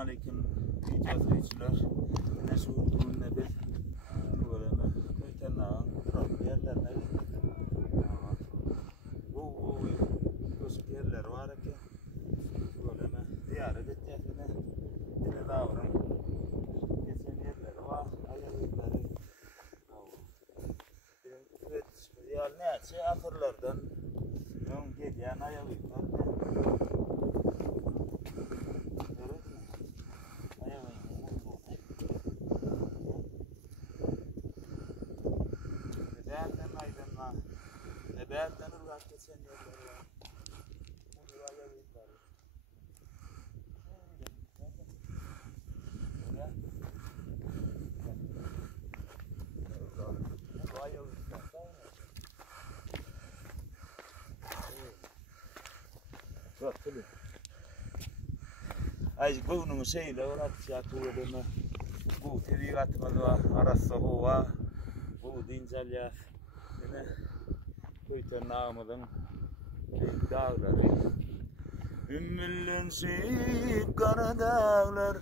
aleyküm icazıyçılar. Ne şu ne bir böyle köyten ağın yerlerine bu küçük yerler var ki böyle ziyaret edeceğine dile davran. Geçen yerleri var, ayarlıkları. Yani ne afırlardan yon gelen ayarlıklar Berden ırgat geçen yerleri var. Bunu ayarlayıklar. Ay bunun şeyle uğraşacak tuğladığını bu TV atmalı arası hova bu dincalya yine köyten namıdın dağları ümmüllenşik kara dağlar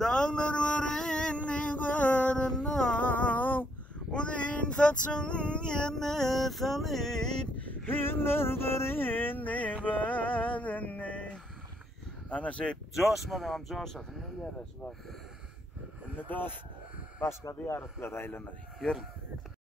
dağlar verini görünüyor udin saçın yeme sanıp hüller görünü görünü ana şey coşmadan coşasın ne yarası var ne dost başka diyarlıklar aylanır görün